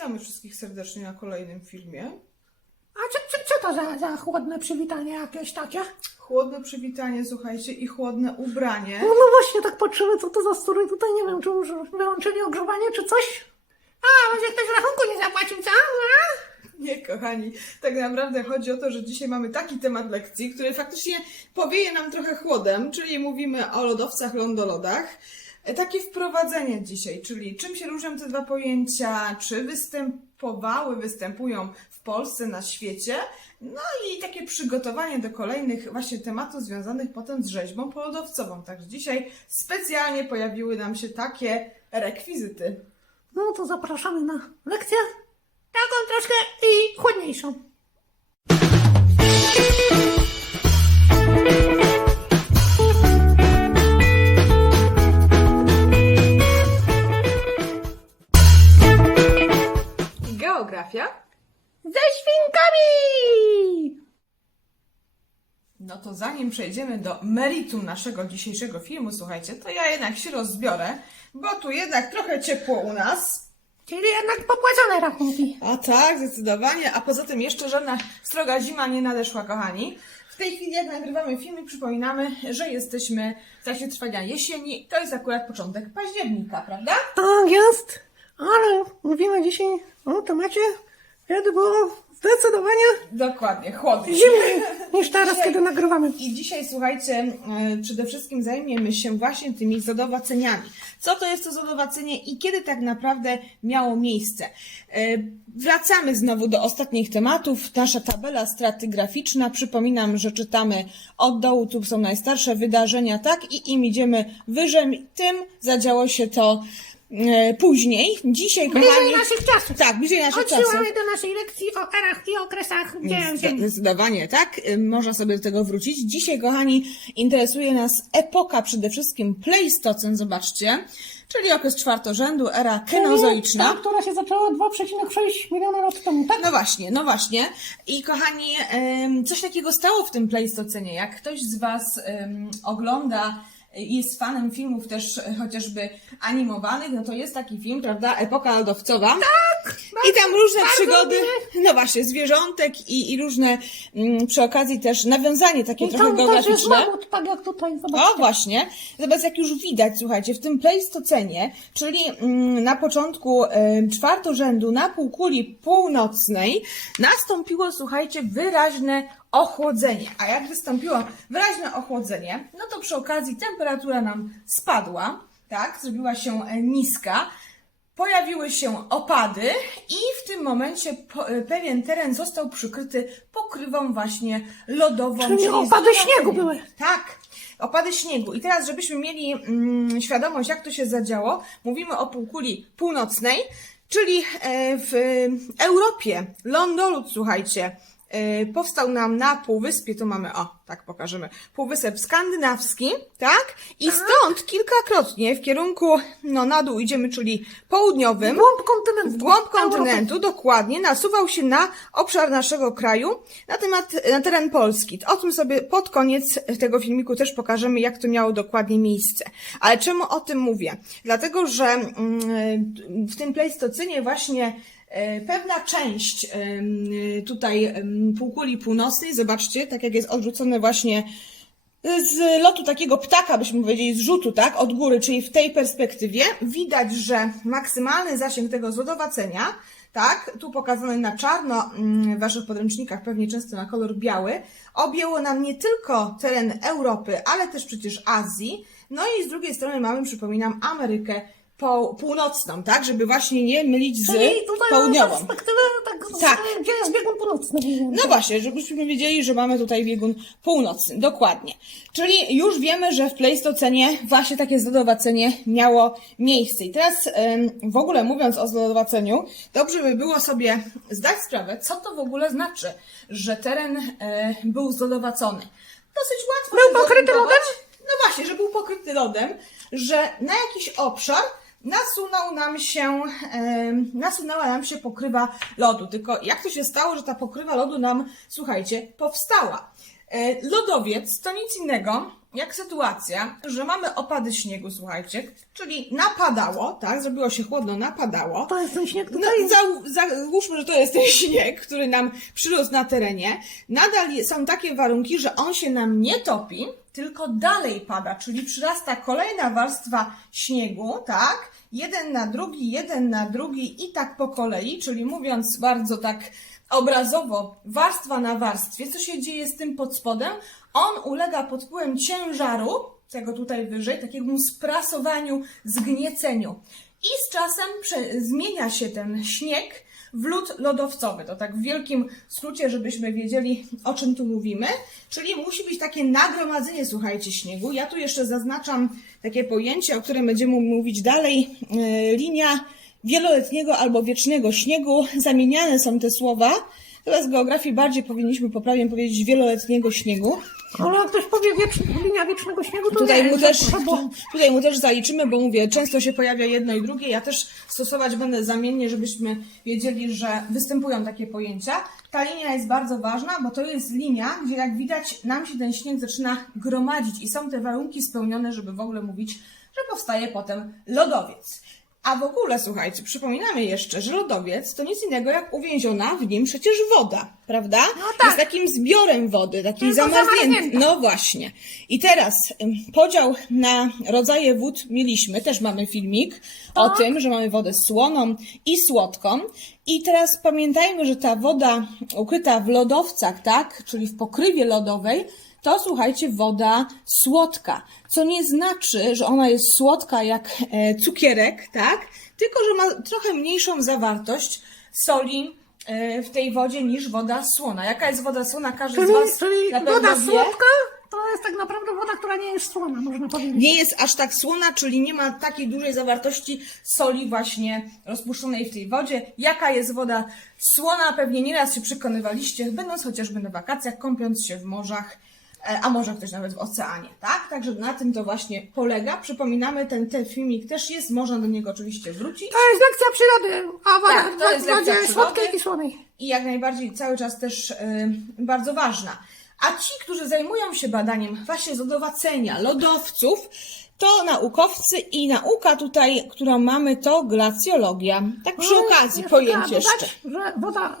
Witamy wszystkich serdecznie na kolejnym filmie. A co, co, co to za, za chłodne przywitanie jakieś takie? Chłodne przywitanie, słuchajcie, i chłodne ubranie. No, no właśnie, tak patrzymy, co to za strój tutaj, nie wiem, czy już wyłączyli ogrzewanie, czy coś? A, może ktoś rachunku nie zapłacił, co? A? Nie, kochani, tak naprawdę chodzi o to, że dzisiaj mamy taki temat lekcji, który faktycznie powieje nam trochę chłodem, czyli mówimy o lodowcach, lądolodach. Takie wprowadzenie dzisiaj, czyli czym się różnią te dwa pojęcia, czy występowały, występują w Polsce, na świecie, no i takie przygotowanie do kolejnych właśnie tematów związanych potem z rzeźbą polodowcową. Także dzisiaj specjalnie pojawiły nam się takie rekwizyty. No to zapraszamy na lekcję. Taką troszkę i chłodniejszą. Geografia Ze świnkami! No to zanim przejdziemy do meritum naszego dzisiejszego filmu, słuchajcie, to ja jednak się rozbiorę, bo tu jednak trochę ciepło u nas. Czyli jednak popłacone rachunki. A tak, zdecydowanie. A poza tym jeszcze żadna stroga zima nie nadeszła, kochani. W tej chwili, jak nagrywamy filmy, przypominamy, że jesteśmy w trakcie trwania jesieni. To jest akurat początek października, prawda? Tak jest, ale mówimy dzisiaj o temacie, kiedy było zdecydowanie Dokładnie, chłodniej. zimniej niż teraz, Dzisiaj- kiedy nagrywamy. I dzisiaj, słuchajcie, przede wszystkim zajmiemy się właśnie tymi zadowaceniami. Co to jest to zadowacenie i kiedy tak naprawdę miało miejsce? E, Wracamy znowu do ostatnich tematów. Nasza tabela stratygraficzna. Przypominam, że czytamy od dołu, tu są najstarsze wydarzenia, tak? I im idziemy wyżej, tym zadziało się to e, później. Dzisiaj, Bliżej kochani... naszych czasów. Tak, bliżej naszych czasów. Odsyłamy do naszej lekcji o erach i okresach dzieją się. Zdecydowanie, tak. Y, Można sobie do tego wrócić. Dzisiaj, kochani, interesuje nas epoka przede wszystkim Pleistocen, zobaczcie, czyli okres czwartorzędu, era Ta, kenozoiczna. która się zaczęła 2,6 miliona lat temu, tak? No właśnie, no właśnie. I kochani, em, coś takiego stało w tym Pleistocenie. Jak ktoś z Was em, ogląda jest fanem filmów też e, chociażby animowanych, no to jest taki film, prawda? Epoka lodowcowa. Tak! I tam różne przygody, no właśnie, zwierzątek i, i różne mm, przy okazji też nawiązanie takie I trochę tam też jest geograficzne. mamut, tak jak tutaj, zobaczcie. O, właśnie. Zobacz, jak już widać, słuchajcie, w tym Pleistocenie, czyli mm, na początku e, czwartorzędu na półkuli północnej, nastąpiło, słuchajcie, wyraźne ochłodzenie. A jak wystąpiło wyraźne ochłodzenie, no to przy okazji temperatura nam spadła, tak, zrobiła się e, niska. Pojawiły się opady i w tym momencie e, pewien teren został przykryty pokrywą właśnie lodową. Czyli opady zadowolenie. śniegu były. Tak, opady śniegu. I teraz, żebyśmy mieli mm, świadomość, jak to się zadziało, mówimy o półkuli północnej, czyli e, w Europie lądolud, słuchajcie, powstał nam na półwyspie, tu mamy, o, tak pokażemy, półwysep skandynawski, tak? I stąd kilkakrotnie w kierunku, no na dół idziemy, czyli południowym, W głąb kontynentu. w głąb kontynentu, dokładnie, nasuwał się na obszar naszego kraju, na temat, na teren Polski. O tym sobie pod koniec tego filmiku też pokażemy, jak to miało dokładnie miejsce. Ale czemu o tym mówię? Dlatego, że mm, w tym Pleistocenie właśnie pewna część tutaj półkuli północnej, zobaczcie, tak jak jest odrzucone właśnie z lotu takiego ptaka, byśmy powiedzieli, z rzutu, tak, od góry, czyli w tej perspektywie, widać, że maksymalny zasięg tego zlodowacenia, tak, tu pokazany na czarno mm, w Waszych podręcznikach, pewnie często na kolor biały, objęło nam nie tylko teren Europy, ale też przecież Azji, no i z drugiej strony mamy, przypominam, Amerykę po, północną, tak, żeby właśnie nie mylić z Czyli tutaj południową. perspektywę, tak, z- Tak. gdzie jest biegun północny. No właśnie, żebyśmy wiedzieli, że mamy tutaj biegun północny. Dokładnie. Czyli już wiemy, że w Pleistocenie właśnie takie zlodowacenie miało miejsce. I teraz w ogóle mówiąc o zlodowaceniu, dobrze by było sobie zdać sprawę, co to w ogóle znaczy, że teren e, był zlodowacony. Dosyć łatwo Był pokryty lodem? No właśnie, że był pokryty lodem, że na jakiś obszar nasunął nam się, nasunęła nam się pokrywa lodu. Tylko jak to się stało, że ta pokrywa lodu nam, słuchajcie, powstała? E, Lodowiec to nic innego jak sytuacja, że mamy opady śniegu, słuchajcie, czyli napadało, tak, zrobiło się chłodno, napadało. To jest ten śnieg No, tutaj. zał- załóżmy, że to jest ten śnieg, który nam przyrósł na terenie. Nadal są takie warunki, że on się nam nie topi, tylko dalej pada, czyli przyrasta kolejna warstwa śniegu, tak? Jeden na drugi, jeden na drugi i tak po kolei, czyli mówiąc bardzo tak obrazowo, warstwa na warstwie, co się dzieje z tym pod spodem? On ulega pod wpływem ciężaru, tego tutaj wyżej, takiemu sprasowaniu, zgnieceniu. I z czasem zmienia się ten śnieg w lód lodowcowy. To tak w wielkim skrócie, żebyśmy wiedzieli, o czym tu mówimy. Czyli musi być takie nagromadzenie, słuchajcie, śniegu. Ja tu jeszcze zaznaczam takie pojęcie, o którym będziemy mówić dalej. Yy, linia wieloletniego albo wiecznego śniegu. Zamieniane są te słowa. Teraz z geografii bardziej powinniśmy poprawnie powiedzieć wieloletniego śniegu. Ale jak ktoś powie wieczny, linia wiecznego śniegu, to Tutaj nie, mu, też, bo- tutaj mu też zaliczymy, bo mówię, często się pojawia jedno i drugie. Ja też stosować będę zamiennie, żebyśmy wiedzieli, że występują takie pojęcia. Ta linia jest bardzo ważna, bo to jest linia, gdzie jak widać, nam się ten śnieg zaczyna gromadzić i są te warunki spełnione, żeby w ogóle mówić, że powstaje potem lodowiec. A w ogóle, słuchajcie, przypominamy jeszcze, że lodowiec to nic innego jak uwięziona w nim przecież woda, prawda? No tak. Jest takim zbiorem wody, zamarzniętej. zamarznięta. No właśnie. I teraz ym, podział na rodzaje wód mieliśmy. Też mamy filmik o Tak. tym, że mamy wodę słoną i słodką. I teraz pamiętajmy, że ta woda ukryta w lodowcach, tak, czyli w pokrywie lodowej, to słuchajcie, woda słodka. Co nie znaczy, że ona jest słodka jak e, cukierek, tak? Tylko, że ma trochę mniejszą zawartość soli e, w tej wodzie niż woda słona. Jaka jest woda słona? Każdy Czyli, z Was czyli na pewno woda wie. słodka to jest tak naprawdę woda, która nie jest słona, można powiedzieć. Nie jest aż tak słona, czyli nie ma takiej dużej zawartości soli właśnie rozpuszczonej w tej wodzie. Jaka jest woda słona? Pewnie nieraz się przekonywaliście, będąc chociażby na wakacjach, kąpiąc się w morzach, a może ktoś nawet w oceanie, tak? Także na tym to właśnie polega. Przypominamy, ten, ten filmik też jest, można do niego oczywiście wrócić. To jest lekcja przyrody, a woda Tak, to jest wodzie lekcja przyrody. słodkiej i słonej. i jak najbardziej cały czas też y, bardzo ważna. A ci, którzy zajmują się badaniem właśnie lodowacenia, lodowców, to naukowcy i nauka tutaj, którą mamy, to glacjologia. Tak przy No, okazji jeszcze pojęcie jeszcze. że woda,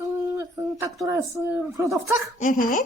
y, y, ta, która jest y, w lodowcach,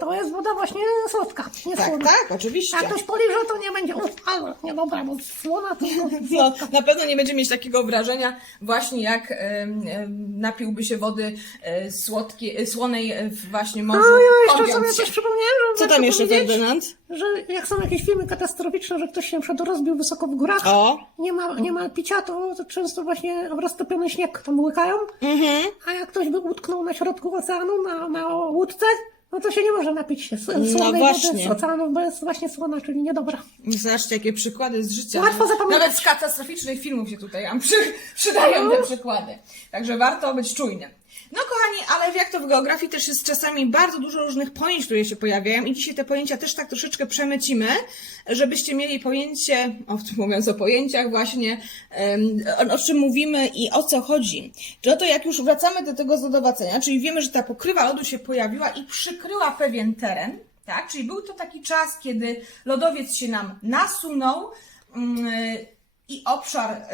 to jest woda właśnie słodka, nie Mhm. Tak, słona. tak, oczywiście. Jak ktoś poliże, to nie będzie, ale nie dobra, bo słona, tylko No, na pewno nie będzie mieć takiego wrażenia, właśnie jak em, em, napiłby się wody e, słodkiej, e, słonej e, w właśnie morzu, No ja jeszcze sobie coś przypomniałem, że Co tam jeszcze, Ferdynand? Że jak są jakieś filmy katastroficzne, że ktoś się na przykład rozbił wysoko w górach, O, nie ma, nie ma picia, to, to często właśnie roztopiony śnieg tam łykają, mhm. a jak ktoś by utknął na środku oceanu, na, na łódce, no to się nie może napić się No słonej właśnie. wody z oceanu, bo jest właśnie słona, czyli niedobra. Zobaczcie, jakie przykłady z życia. Łatwo zapamiętać. Nawet z katastroficznych filmów się tutaj przy, przydają te przykłady. Także warto być czujnym. No kochani, ale jak to w geografii też jest czasami bardzo dużo różnych pojęć, które się pojawiają i dzisiaj te pojęcia też tak troszeczkę przemycimy, żebyście mieli pojęcie, o mówiąc o pojęciach właśnie, o, czym mówimy i o co chodzi. Czy oto jak już wracamy do tego zlodowacenia, czyli wiemy, że ta pokrywa lodu się pojawiła i przykryła pewien teren, tak? Czyli był to taki czas, kiedy lodowiec się nam nasunął, mm, i obszar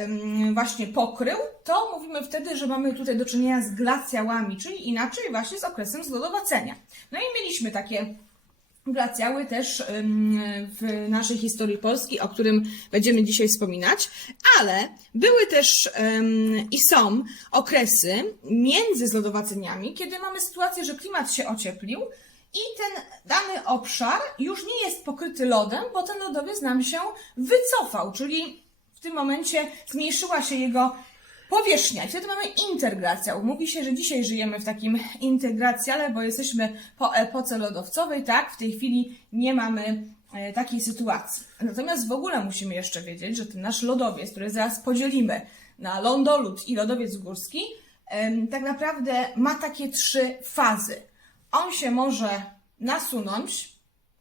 właśnie pokrył, to mówimy wtedy, że mamy tutaj do czynienia z glacjałami, czyli inaczej właśnie z okresem zlodowacenia. No i mieliśmy takie glacjały też w naszej historii Polski, o którym będziemy dzisiaj wspominać, ale były też i są okresy między zlodowaceniami, kiedy mamy sytuację, że klimat się ocieplił i ten dany obszar już nie jest pokryty lodem, bo ten lodowiec nam się wycofał, czyli w tym momencie zmniejszyła się jego powierzchnia. I wtedy mamy intergracjał. Mówi się, że dzisiaj żyjemy w takim integracjale, bo jesteśmy po epoce lodowcowej, tak? W tej chwili nie mamy e, takiej sytuacji. Natomiast w ogóle musimy jeszcze wiedzieć, że ten nasz lodowiec, który zaraz podzielimy na lądolód i lodowiec górski, tak naprawdę ma takie trzy fazy. On się może nasunąć,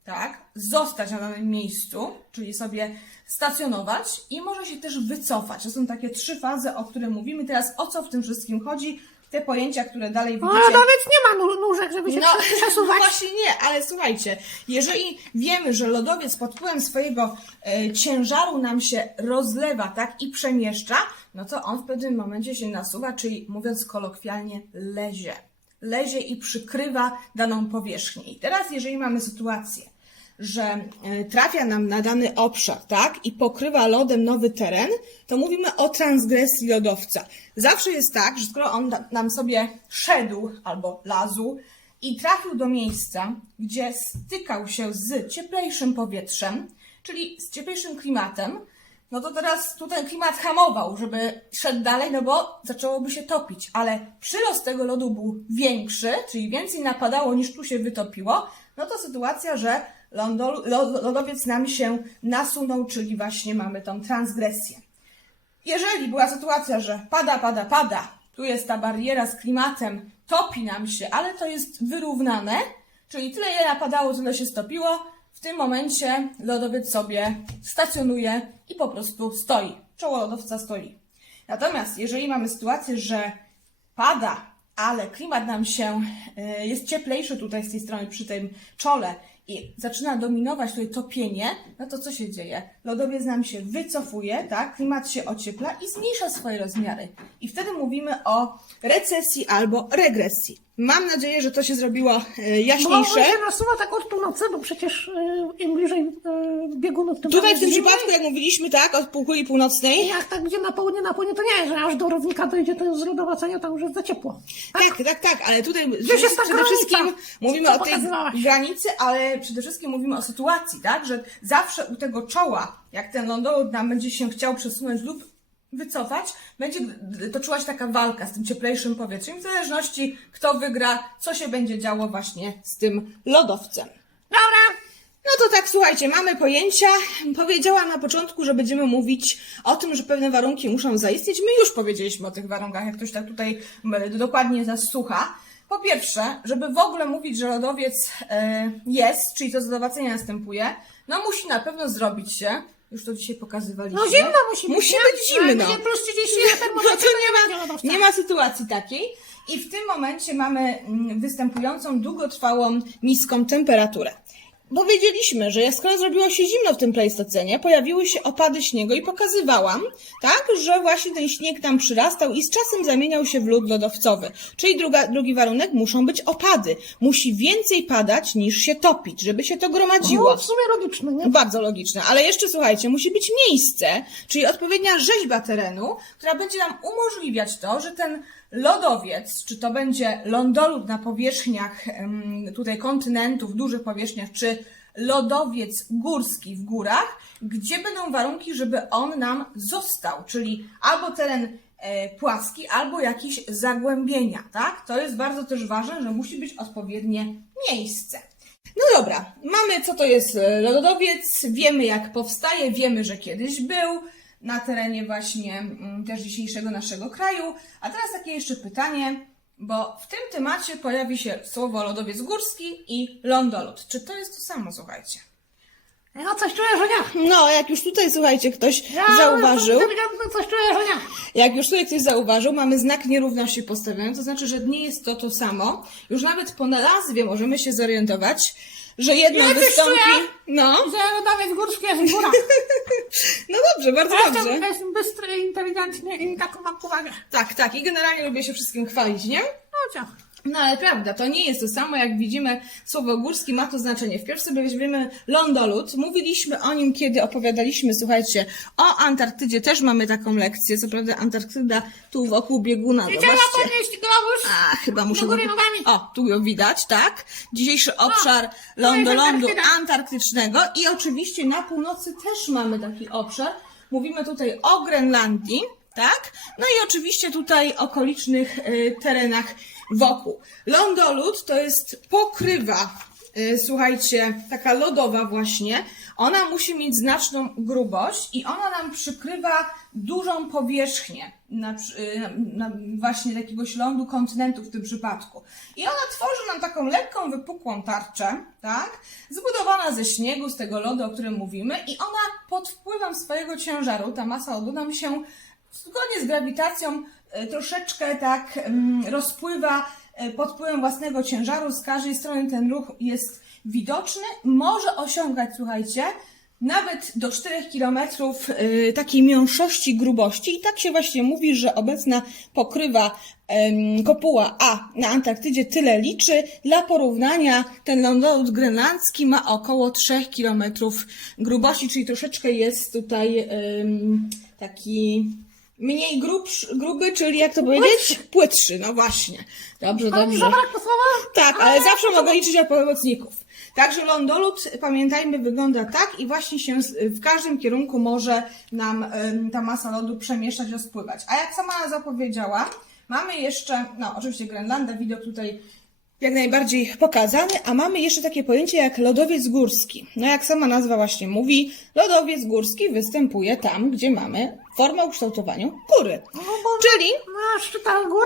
tak, zostać na danym miejscu, czyli sobie stacjonować i może się też wycofać. To są takie trzy fazy, o których mówimy. Teraz o co w tym wszystkim chodzi? Te pojęcia, które dalej No, widzicie. lodowiec nie ma nóż- nóżek, żeby się No, przesuwać. właśnie nie, ale słuchajcie, jeżeli wiemy, że lodowiec pod wpływem swojego e, ciężaru nam się rozlewa, tak, i przemieszcza, no to on w pewnym momencie się nasuwa, czyli mówiąc kolokwialnie, lezie. Lezie i przykrywa daną powierzchnię. I teraz, jeżeli mamy sytuację, że e, trafia nam na dany obszar, tak, i pokrywa lodem nowy teren, to mówimy o transgresji lodowca. Zawsze jest tak, że skoro on nam sobie szedł albo lazł i trafił do miejsca, gdzie stykał się z cieplejszym powietrzem, czyli z cieplejszym klimatem, no to teraz tu ten klimat hamował, żeby szedł dalej, no bo zaczęłoby się topić, ale przyrost tego lodu był większy, czyli więcej napadało niż tu się wytopiło, no to sytuacja, że lodowiec nam się nasunął, czyli właśnie mamy tą transgresję. Jeżeli była sytuacja, że pada, pada, pada, tu jest ta bariera z klimatem, topi nam się, ale to jest wyrównane, czyli tyle ile napadało, tyle się stopiło, w tym momencie lodowiec sobie stacjonuje i po prostu stoi. Czoło lodowca stoi. Natomiast jeżeli mamy sytuację, że pada, ale klimat nam się e, jest cieplejszy tutaj z tej strony przy tym czole i zaczyna dominować tutaj topienie, no to co się dzieje? Lodowiec nam się wycofuje, tak? Klimat się ociepla i zmniejsza swoje rozmiary. I wtedy mówimy o recesji albo regresji. Mam nadzieję, że to się zrobiło e, Bo jaśniejsze. on się nasuwa tak od północy, bo przecież y, im bliżej y, biegunów, tym Tutaj w tym przypadku, jak mówiliśmy, tak, od półkuli północnej, Jak tak gdzie na południe, na południe, to nie, że aż do równika dojdzie, to jest zlodowacenie, tam już jest za ciepło. Tak, tak, tak, ale tutaj przede granica, wszystkim mówimy o tej granicy, ale przede wszystkim mówimy o sytuacji, tak? Że zawsze u tego czoła, jak ten lądolud nam będzie się chciał przesunąć lub wycofać, będzie toczyła się taka walka z tym cieplejszym powietrzem, w zależności kto wygra, co się będzie działo właśnie z tym lodowcem. Dobra, No to tak, słuchajcie, mamy pojęcia. Powiedziałam na początku, że będziemy mówić o tym, że pewne warunki muszą zaistnieć. My już powiedzieliśmy o tych warunkach, jak ktoś tak tutaj dokładnie nas słucha. Po pierwsze, żeby w ogóle mówić, że lodowiec e, jest, czyli to zadowacenie następuje, no musi na pewno zrobić się, już to dzisiaj pokazywaliśmy. no zimno musi być. Musi być zimno. Będzie plus 30 na No termometrze, to nie ma, nie ma sytuacji takiej. I w tym momencie mamy mm, występującą długotrwałą niską temperaturę. Powiedzieliśmy, że jak skoro zrobiło się zimno w tym plejstocenie, pojawiły się opady śniegu i pokazywałam, tak, że właśnie ten śnieg tam przyrastał i z czasem zamieniał się w lód lodowcowy. Czyli druga, drugi warunek, muszą być opady. Musi więcej padać niż się topić, żeby się to gromadziło. No, w sumie logiczne, nie? Bardzo logiczne, ale jeszcze słuchajcie, musi być miejsce, czyli odpowiednia rzeźba terenu, która będzie nam umożliwiać to, że ten lodowiec, czy to będzie lądolud na powierzchniach tutaj kontynentów, dużych powierzchniach, czy lodowiec górski w górach, gdzie będą warunki, żeby on nam został, czyli albo teren e, płaski, albo jakieś zagłębienia, tak? To jest bardzo też ważne, że musi być odpowiednie miejsce. No dobra, mamy co to jest e, lodowiec, wiemy jak powstaje, wiemy, że kiedyś był na terenie właśnie mm, też dzisiejszego naszego kraju. A teraz takie jeszcze pytanie, bo w tym temacie pojawi się słowo lodowiec górski i lądolud. Czy to jest to samo, słuchajcie? Ja coś czuję, że nie. No, jak już tutaj, słuchajcie, ktoś Ja zauważył, ewidentnie coś czuję, że nie. jak już tutaj ktoś zauważył, mamy znak nierówności postawiony, to znaczy, że nie jest to to samo. Już nawet po nazwie możemy się zorientować, że jedno Ja też wystąpi... No, Że lodowiec górski jest w górach. no dobrze, bardzo Ja dobrze. Jestem, jestem bystry, inteligentny i taką mam powagę. Tak, tak. I generalnie lubię się wszystkim chwalić, nie? No co? No ale prawda, to nie jest to samo, jak widzimy, słowo górski ma to znaczenie. Wpierw sobie weźmiemy lądolud. Mówiliśmy o nim, kiedy opowiadaliśmy, słuchajcie, o Antarktydzie. Też mamy taką lekcję. Co prawda Antarktyda tu wokół bieguna, Chciała zobaczcie. podnieść globus. A, chyba muszę... Do góry nogami. O, tu ją widać, tak? Dzisiejszy obszar lądolądu Antarktyda. antarktycznego i oczywiście na północy też mamy taki obszar. Mówimy tutaj o Grenlandii, tak? No i oczywiście tutaj okolicznych y, terenach wokół. Lądolud to jest pokrywa, y, słuchajcie, taka lodowa właśnie. Ona musi mieć znaczną grubość i ona nam przykrywa dużą powierzchnię. na, y, na, na właśnie jakiegoś lądu kontynentu w tym przypadku. I ona tworzy nam taką lekką, wypukłą tarczę, tak? Zbudowana ze śniegu, z tego lodu, o którym mówimy i ona pod wpływem swojego ciężaru, ta masa lodu nam się zgodnie z grawitacją e, troszeczkę tak mm, rozpływa e, pod wpływem własnego ciężaru. Z każdej strony ten ruch jest widoczny. Może osiągać, słuchajcie, nawet do 4 km y, takiej miąższości, grubości. I tak się właśnie mówi, że obecna pokrywa kopuła A na Antarktydzie tyle liczy. Dla porównania ten lądolud grenlandzki ma około 3 km grubości, czyli troszeczkę jest tutaj taki mniej grubszy, gruby, czyli jak to powiedzieć? Płytszy, no właśnie. Dobrze, dobrze. Tak, ale zawsze mogę liczyć na pomocników. Także lądolud, pamiętajmy, wygląda tak i właśnie się w każdym kierunku może nam ta masa lodu przemieszczać, rozpływać. A jak sama zapowiedziała, mamy jeszcze, no oczywiście Grenlandia, widok tutaj jak najbardziej pokazany, a mamy jeszcze takie pojęcie jak lodowiec górski. No jak sama nazwa właśnie mówi, lodowiec górski występuje tam, gdzie mamy formę ukształtowania góry. No bo Czyli na szczytach gór,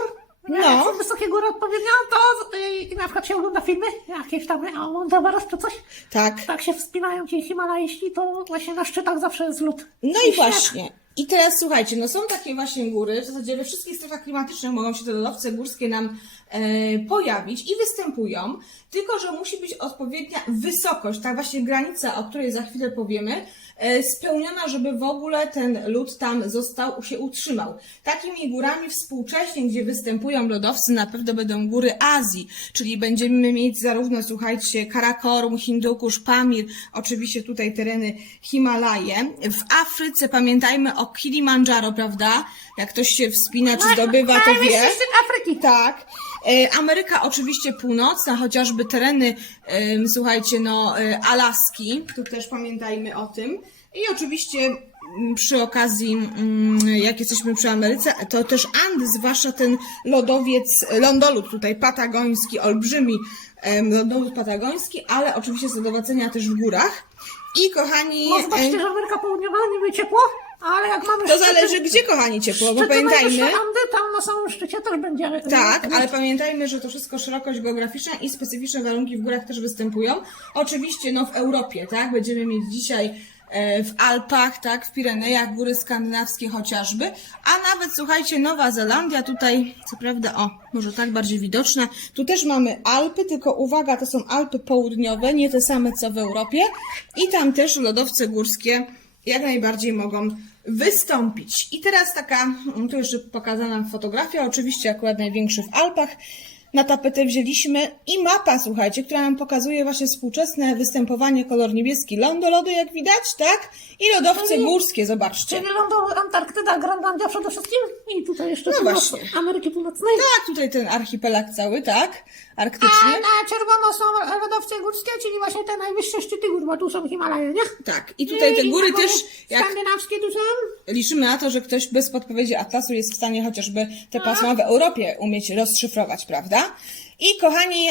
No. no. są wysokie góry odpowiednio, to yy, na przykład się ogląda filmy, jakieś tam, Mount Everest czy coś, tak, tak się wspinają ci Himalajści, to właśnie na szczytach zawsze jest lód. No i śnieg. właśnie. I teraz słuchajcie, no są takie właśnie góry, w zasadzie we wszystkich strefach klimatycznych mogą się te lodowce górskie nam pojawić i występują, tylko że musi być odpowiednia wysokość, ta właśnie granica, o której za chwilę powiemy, e, spełniona, żeby w ogóle ten lód tam został, się utrzymał. Takimi górami współcześnie, gdzie występują lodowce, na pewno będą góry Azji, czyli będziemy mieć zarówno, słuchajcie, Karakorum, Hindukusz, Pamir, oczywiście tutaj tereny Himalaje. W Afryce pamiętajmy o Kilimandżaro, prawda? Jak ktoś się wspina czy zdobywa, to wie. Afryki. Tak. E, Ameryka oczywiście północna, chociażby tereny, em, słuchajcie, no, e, Alaski, tu też pamiętajmy o tym. I oczywiście mm, przy okazji, mm, jak jesteśmy przy Ameryce, to też Andy, zwłaszcza ten lodowiec, lądolud tutaj patagoński, olbrzymi em, lądolud patagoński, ale oczywiście lodowacenia też w górach. I kochani, No zobaczcie, że Ameryka Południowa niby ciepło, ale jak mamy to zależy gdzie, kochani, ciepło, bo pamiętajmy... tam na samym szczycie też będzie... Tak, ale pamiętajmy, że to wszystko szerokość geograficzna i specyficzne warunki w górach też występują. Oczywiście, no w Europie, tak, będziemy mieć dzisiaj e, w Alpach, tak, w Pirenejach, góry skandynawskie chociażby, a nawet, słuchajcie, Nowa Zelandia, tutaj, co prawda, o, może tak bardziej widoczna, tu też mamy Alpy, tylko uwaga, to są Alpy południowe, nie te same co w Europie. I tam też lodowce górskie jak najbardziej mogą wystąpić. I teraz taka, mm, tu jeszcze pokazana fotografia, oczywiście akurat największy w Alpach. Na tapetę wzięliśmy i mapa, słuchajcie, która nam pokazuje właśnie współczesne występowanie kolor niebieski lądolodu, jak widać, tak? I lodowce Czyli- górskie, zobaczcie. Czyli London, Antarktyda, Grenlandia przede wszystkim i tutaj jeszcze No północ właśnie. Ameryki Północnej. Tak, tutaj ten archipelag cały, tak? A Arktyczny. na czerwono są lodowce górskie, czyli właśnie te najwyższe szczyty gór, bo tu są Himalaje, nie? Tak, i tutaj te I góry góry też, jak Skandynawskie tu są. liczymy na to, że ktoś bez podpowiedzi Atlasu jest w stanie chociażby te pasma w Europie umieć rozszyfrować, prawda? I kochani,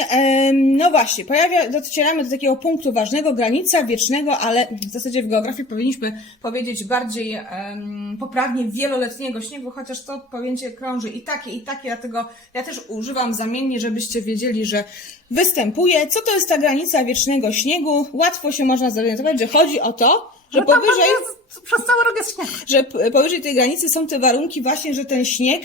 no właśnie, pojawia, docieramy do takiego punktu ważnego, granica wiecznego, ale w zasadzie w geografii powinniśmy powiedzieć bardziej em, poprawnie wieloletniego śniegu, chociaż to pojęcie krąży i takie, i takie, dlatego ja też używam zamiennie, żebyście wiedzieli, że występuje. Co to jest ta granica wiecznego śniegu? Łatwo się można zorientować, że chodzi o to, że No powyżej jest, przez cały rok jest śnieg. że powyżej tej granicy są te warunki właśnie, że ten śnieg,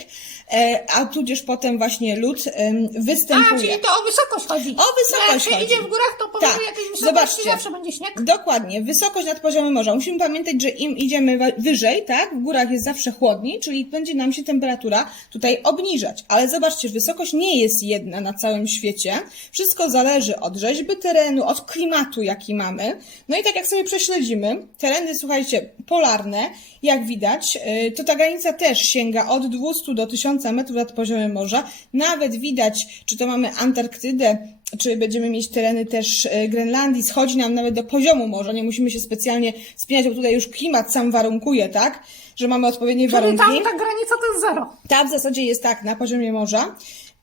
e, a tudzież potem właśnie lód em, A, występuje. czyli to o wysokość chodzi. O wysokość Jak się chodzi. idzie w górach, to powyżej Tak. jakiejś wysokości Zobaczcie. zawsze będzie śnieg. Dokładnie, wysokość nad poziomem morza. Musimy pamiętać, że im idziemy wyżej, tak, w górach jest zawsze chłodniej, czyli będzie nam się temperatura tutaj obniżać. Ale zobaczcie, wysokość nie jest jedna na całym świecie. Wszystko zależy od rzeźby terenu, od klimatu, jaki mamy. No i tak jak sobie prześledzimy, tereny, słuchajcie, polarne, jak widać, y, to ta granica też sięga od 200 do 1000 metrów nad poziomem morza. Nawet widać, czy to mamy Antarktydę, czy będziemy mieć tereny też e, Grenlandii, schodzi nam nawet do poziomu morza, nie musimy się specjalnie spinać, bo tutaj już klimat sam warunkuje, tak? Że mamy odpowiednie Czyli warunki. tam ta granica to jest zero. Ta w zasadzie jest tak, na poziomie morza.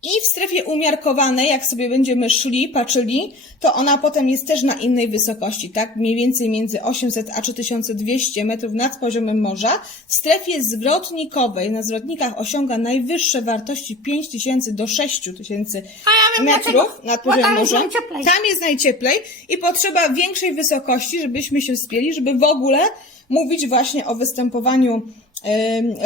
I w strefie umiarkowanej, jak sobie będziemy szli, patrzyli, to ona potem jest też na innej wysokości, tak? Mniej więcej między 800 a 3200 metrów nad poziomem morza. W strefie zwrotnikowej, na zwrotnikach osiąga najwyższe wartości 5000 do 6000 A ja wiem metrów dlaczego. nad tam poziomem jest morza. Tam jest najcieplej i potrzeba większej wysokości, żebyśmy się wspięli, żeby w ogóle mówić właśnie o występowaniu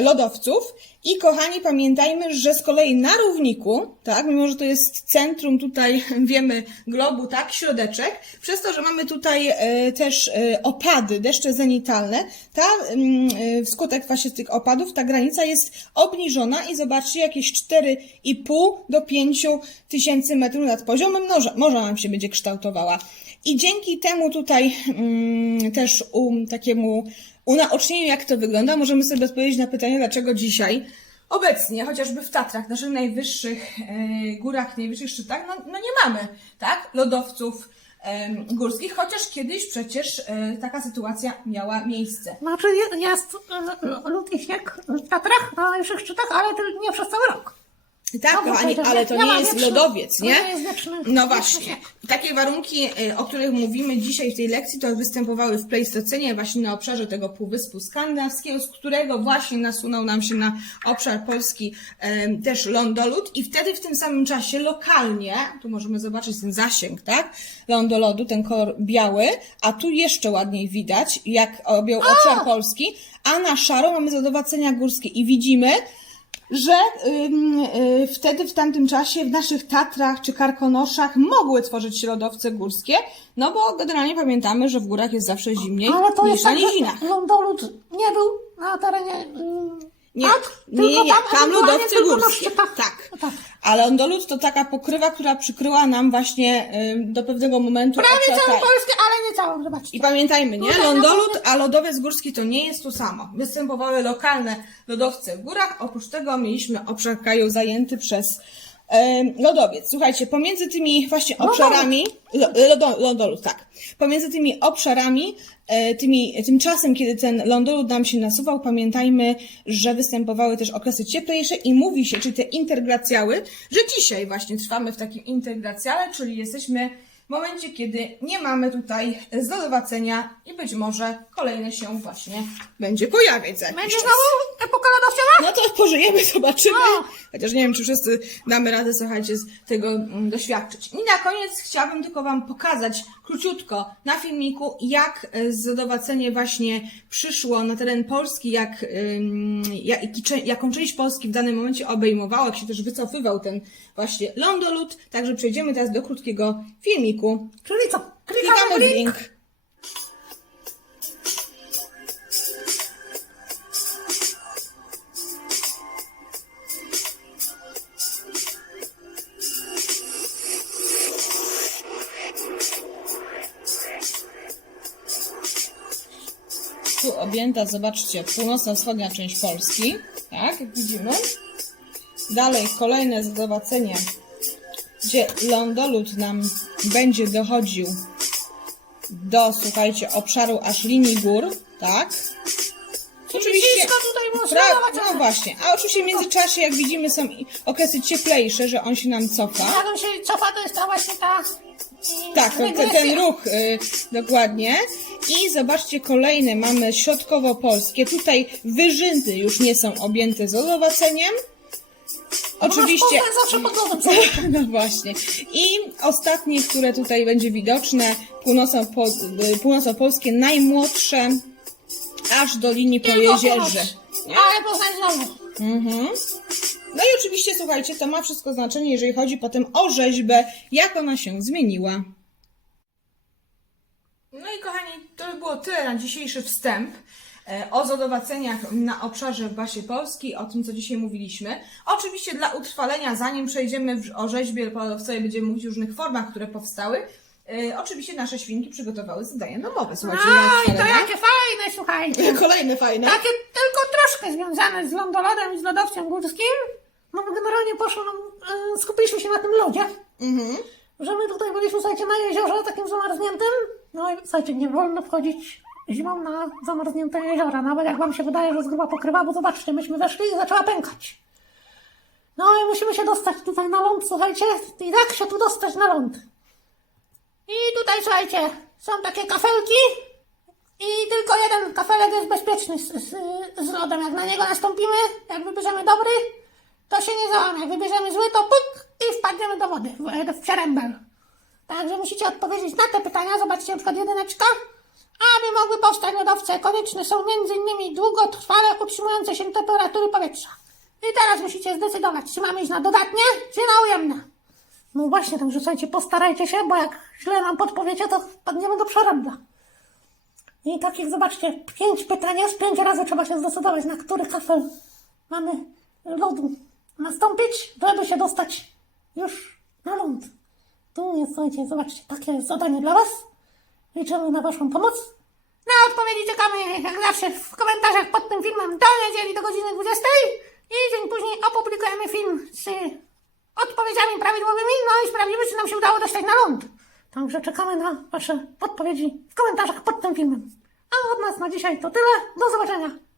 lodowców. I kochani, pamiętajmy, że z kolei na równiku, tak, mimo że to jest centrum tutaj, wiemy, globu, tak, środeczek, przez to, że mamy tutaj e, też e, opady, deszcze zenitalne, ta e, wskutek właśnie tych opadów ta granica jest obniżona i zobaczcie, jakieś 4,5 do 5 tysięcy metrów nad poziomem morza, morza nam się będzie kształtowała. I dzięki temu tutaj mm, też um, takiemu unaocznieniu, jak to wygląda, możemy sobie odpowiedzieć na pytanie, dlaczego dzisiaj, obecnie, chociażby w Tatrach, naszych najwyższych e, górach, najwyższych szczytach, no, no nie mamy, tak, lodowców górskich, chociaż kiedyś przecież e, taka sytuacja miała miejsce. Znaczy je- jest lód i śnieg w Tatrach na najwyższych szczytach, ale nie przez cały rok. Tak, No, bo kochani, ale to nie jest wieczny- lodowiec, nie? nie wieczny- No właśnie. Takie warunki, y, o których mówimy dzisiaj w tej lekcji, to występowały w Pleistocenie, właśnie na obszarze tego Półwyspu Skandynawskiego, z którego właśnie nasunął nam się na obszar polski też lądolód i wtedy w tym samym czasie lokalnie, tu możemy zobaczyć ten zasięg, tak? Lądolodu, ten kolor biały, a tu jeszcze ładniej widać, jak objął obszar polski, a na szaro mamy zadowacenia górskie i widzimy, że y, wtedy w tamtym czasie w naszych Tatrach czy Karkonoszach mogły tworzyć się lodowce górskie, no bo generalnie pamiętamy, że w górach jest zawsze zimniej Ale to niż jest na tak, nizinach. lądolód nie był na terenie Nie, Tatr, nie, tylko nie, tam, tam lodowce górskie. szczytach. Tak. No tak. A lądolód to taka pokrywa, która przykryła nam właśnie do pewnego momentu Prawie całą. Polskę, ale nie całą, zobaczcie. I pamiętajmy, nie? Nawet- a lodowiec górski to nie jest to samo. Występowały lokalne lodowce w górach, oprócz tego mieliśmy obszar kraju zajęty przez lodowiec. Słuchajcie, pomiędzy tymi właśnie obszarami, lo- lodo, lądolód, tak. Pomiędzy tymi obszarami, e, tymi, tym czasem, kiedy ten lądolód nam się nasuwał, pamiętajmy, że występowały też okresy cieplejsze i mówi się, czyli te intergracjały, że dzisiaj właśnie trwamy w takim intergracjale, czyli jesteśmy w momencie, kiedy nie mamy tutaj zlodowacenia i być może kolejne się właśnie będzie pojawiać za jakiś Będzie czas. znowu epoka lodowcowa? No to pożyjemy, zobaczymy. No. Chociaż nie wiem, czy wszyscy damy radę, słuchajcie, z tego mm, doświadczyć. I na koniec chciałabym tylko Wam pokazać króciutko na filmiku, jak e, zlodowacenie właśnie przyszło na teren Polski, jak, jak, jaką część Polski w danym momencie obejmowało, jak się też wycofywał ten właśnie lądolód. Także przejdziemy teraz do krótkiego filmiku. Czyli co? Klikamy, Klikamy link. link. Objęta, zobaczcie, północno-wschodnia część Polski, tak, jak widzimy. Dalej kolejne zadowacenie, gdzie lądolód nam będzie dochodził do, słuchajcie, obszaru aż linii gór, tak? Oczywiście, tutaj pra, zlodowacone. no właśnie, a oczywiście w międzyczasie, jak widzimy, są okresy cieplejsze, że on się nam cofa. Jak on się cofa, to jest ta właśnie ta... Tak, regresja. ten ruch, y, dokładnie. I zobaczcie, kolejne mamy środkowo-polskie. Tutaj wyżynty już nie są objęte zolowaceniem. Oczywiście. Nasz Poznań zawsze pod lodem. No właśnie. I ostatnie, które tutaj będzie widoczne, północno-po- północno-polskie, najmłodsze, aż do linii po Tylko północ. Nie? Ale Poznań znowu. Mhm. No i oczywiście, słuchajcie, to ma wszystko znaczenie, jeżeli chodzi potem o rzeźbę, jak ona się zmieniła. No i kochani, to by było tyle na dzisiejszy wstęp e, o zadowaceniach na obszarze Basie Polski, o tym, co dzisiaj mówiliśmy. Oczywiście dla utrwalenia, zanim przejdziemy o rzeźbie polowcowej, będziemy mówić o różnych formach, które powstały. E, oczywiście nasze świnki przygotowały zadania domowe. Słuchajcie, dla Aj, to jakie fajne, słuchajcie. Kolejne fajne. Takie tylko troszkę związane z lądolodem i z lodowcem górskim. No bo generalnie poszło nam, e, skupiliśmy się na tym lodzie. Mhm. Że my tutaj byliśmy, słuchajcie, na jeziorze takim zamarzniętym. No i słuchajcie, nie wolno wchodzić zimą na zamarznięte jeziora. Nawet jak wam się wydaje, że jest gruba pokrywa, bo zobaczcie, myśmy weszli i zaczęła pękać. No i musimy się dostać tutaj na ląd, słuchajcie. I jak się tu dostać na ląd? I tutaj, słuchajcie, są takie kafelki. I tylko jeden kafelek jest bezpieczny z, z, z lodem. Jak na niego nastąpimy, jak wybierzemy dobry, to się nie załamie. Jak wybierzemy zły, to puk i wpadniemy do wody, w, w przerębel. Także musicie odpowiedzieć na te pytania. Zobaczcie na przykład jedyneczka. Aby mogły powstać lodowce, konieczne są m.in. długotrwale utrzymujące się temperatury powietrza. I teraz musicie zdecydować, czy mamy iść na dodatnie, czy na ujemne. No właśnie, także słuchajcie, postarajcie się, bo jak źle nam podpowiecie, to wpadniemy do przerębla. I takich, zobaczcie, pięć pytań jest, pięć razy trzeba się zdecydować, na który kafel mamy lodu nastąpić, żeby się dostać już na ląd. Tu jest, słuchajcie, zobaczcie, takie zadanie dla Was. Liczymy na Waszą pomoc. Na odpowiedzi czekamy, jak zawsze, w komentarzach pod tym filmem do niedzieli do godziny 20. I dzień później opublikujemy film z odpowiedziami prawidłowymi, no i sprawdzimy, czy nam się udało dostać na ląd. Także czekamy na Wasze podpowiedzi w komentarzach pod tym filmem. A od nas na dzisiaj to tyle. Do zobaczenia.